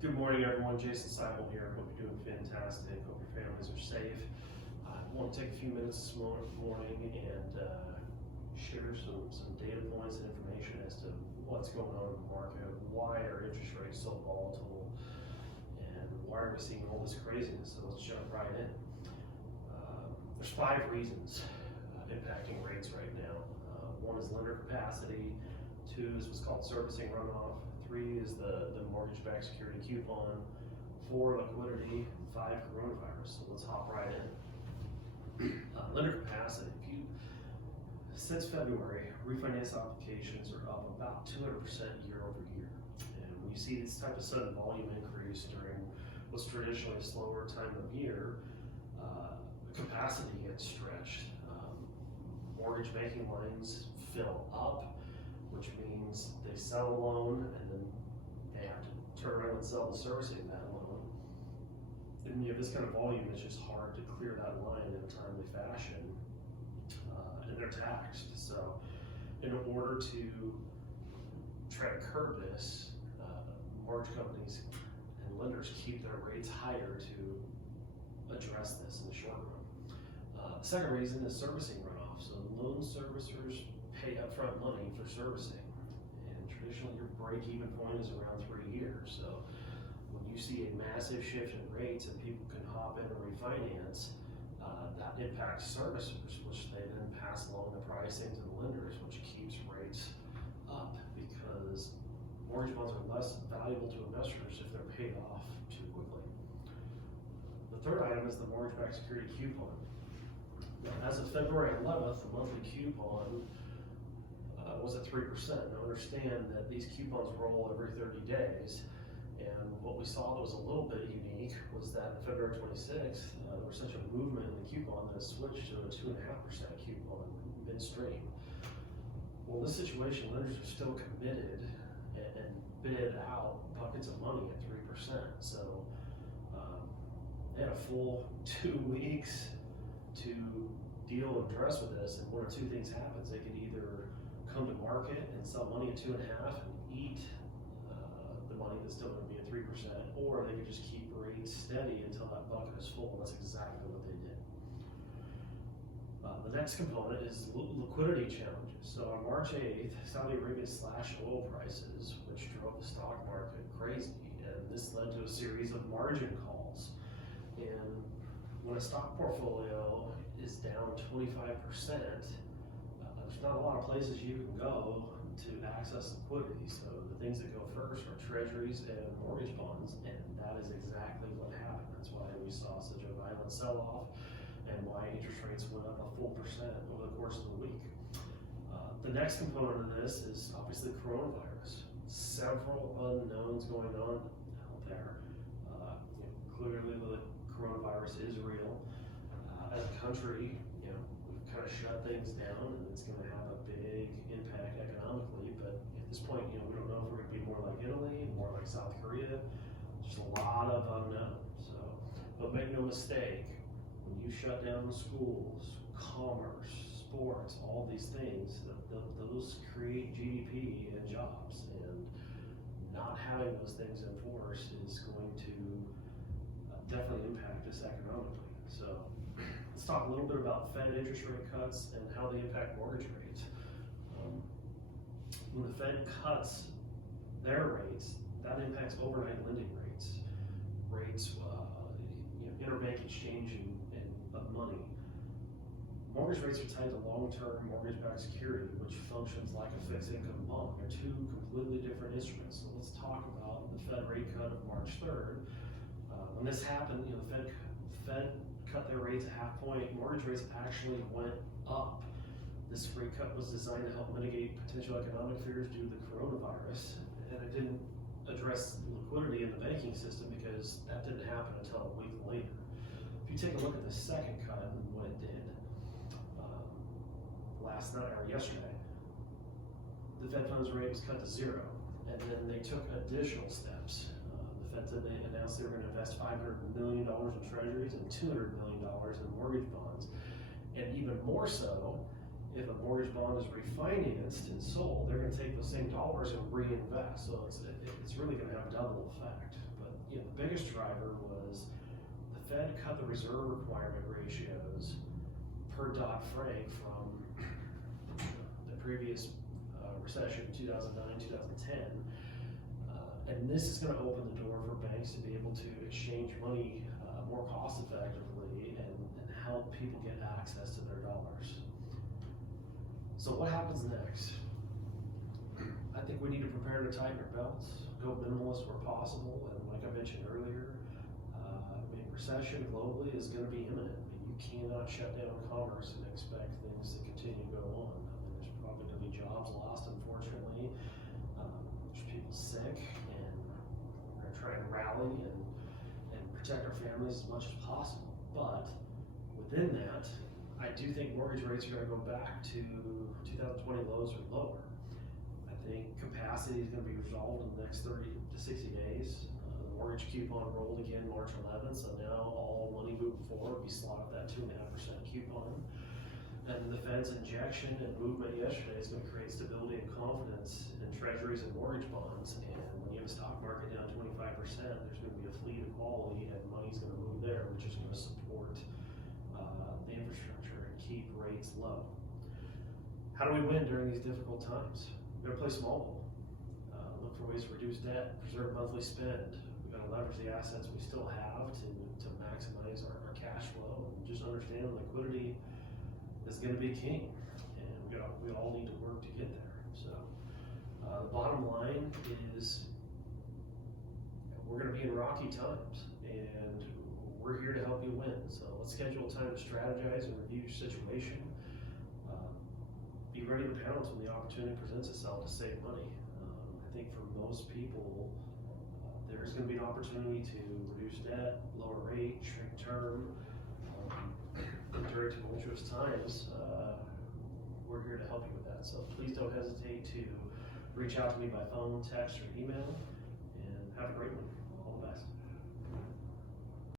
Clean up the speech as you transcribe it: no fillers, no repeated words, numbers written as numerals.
Good morning, everyone. Jason Seibel here. Hope you're doing fantastic. Hope your families are safe. I want to take a few minutes this morning and share some data points and information as to what's going on in the market, why are interest rates so volatile, and why are we seeing all this craziness. So let's jump right in. There's 5 reasons impacting rates right now. One is lender capacity. 2 is what's called servicing runoff. 3 is the mortgage-backed security coupon. 4, liquidity. 5, coronavirus. So let's hop right in. Lender capacity. Since February, refinance applications are up about 200% year over year. And when you see this type of sudden volume increase during what's traditionally a slower time of year, capacity gets stretched. Mortgage banking lines fill up, which means they sell a loan and then they have to turn around and sell the servicing that loan. And you have this kind of volume, it's just hard to clear that line in a timely fashion, and they're taxed. So in order to try to curb this, mortgage companies and lenders keep their rates higher to address this in the short run. The second reason is servicing runoff. So loan servicers pay upfront money for servicing. Traditionally, your break-even point is around 3 years. So when you see a massive shift in rates and people can hop in and refinance, that impacts servicers, which they then pass along the pricing to the lenders, which keeps rates up because mortgage bonds are less valuable to investors if they're paid off too quickly. The third item is the mortgage-backed security coupon. Now, as of February 11th, the monthly coupon was at 3%. Now understand that these coupons roll every 30 days, and what we saw that was a little bit unique was that February 26th, there was such a movement in the coupon that it switched to a 2.5% coupon midstream. Well, in this situation, lenders are still committed and bid out buckets of money at 3%. So they had a full 2 weeks to deal and address with this, and one or two things happens. They could either come to market and sell money at 2.5 and eat the money that's still going to be at 3%, or they could just keep rates steady until that bucket is full. That's exactly what they did. The next component is liquidity challenges. So on March 8th, Saudi Arabia slashed oil prices, which drove the stock market crazy, and this led to a series of margin calls. And when a stock portfolio is down 25%, there's not a lot of places you can go to access liquidity. So the things that go first are treasuries and mortgage bonds, and that is exactly what happened. That's why we saw such a violent sell-off and why interest rates went up a full percent over the course of the week. The next component of this is obviously coronavirus. Several unknowns going on out there. Clearly the coronavirus is real. As a country, we've kind of shut things down, and it's going to have a big impact economically. But at this point, we don't know if we're going to be more like Italy, more like South Korea. Just a lot of unknowns. So, but make no mistake, when you shut down schools, commerce, sports, all these things, those create GDP and jobs. And not having those things in force is going to definitely impact us economically. So let's talk a little bit about Fed interest rate cuts and how they impact mortgage rates. When the Fed cuts their rates, that impacts overnight lending rates, interbank exchanging of money. Mortgage rates are tied to long-term mortgage-backed security, which functions like a fixed income bond. They're two completely different instruments. So let's talk about the Fed rate cut of March 3rd. When this happened, the Fed cut their rates a half point. Mortgage rates actually went up. This rate cut was designed to help mitigate potential economic fears due to the coronavirus, and it didn't address liquidity in the banking system because that didn't happen until a week later. If you take a look at the second cut and what it did last night or yesterday, the Fed funds rate was cut to 0, and then they took additional steps. They announced they were going to invest $500 million in treasuries and $200 million in mortgage bonds. And even more so, if a mortgage bond is refinanced and sold, they're going to take those same dollars and reinvest. So it's really going to have a double effect. But the biggest driver was the Fed cut the reserve requirement ratios per Dodd-Frank from the previous recession, 2009, 2010. And this is going to open the door for banks to be able to exchange money more cost effectively and help people get access to their dollars. So what happens next? I think we need to prepare to tighten our belts, go minimalist where possible, and like I mentioned earlier, recession globally is going to be imminent. You cannot shut down commerce and expect things to continue to go on. There's probably going to be jobs lost, unfortunately. There's people sick, and we're going to try and rally and protect our families as much as possible. But within that, I do think mortgage rates are going to go back to 2020 lows or lower. I think capacity is going to be resolved in the next 30 to 60 days. The mortgage coupon rolled again March 11th, so now all money moving forward will be slotted at that 2.5% coupon. And the Fed's injection and movement yesterday is going to create stability and confidence in treasuries and mortgage bonds. And when you have a stock market down 25%, there's going to be a fleet of quality, and money's going to move there, which is going to support the infrastructure and keep rates low. How do we win during these difficult times? We're going to play small ball. Look for ways to reduce debt, preserve monthly spend. We've got to leverage the assets we still have to maximize our cash flow, and just understand liquidity is going to be king, and we all need to work to get there. So the bottom line is we're going to be in rocky times, and we're here to help you win. So let's schedule a time to strategize and review your situation. Be ready to pounce when the opportunity presents itself to save money. I think for most people, there's going to be an opportunity to reduce debt, lower rate, shrink term. During tumultuous times, we're here to help you with that. So please don't hesitate to reach out to me by phone, text, or email, and have a great one.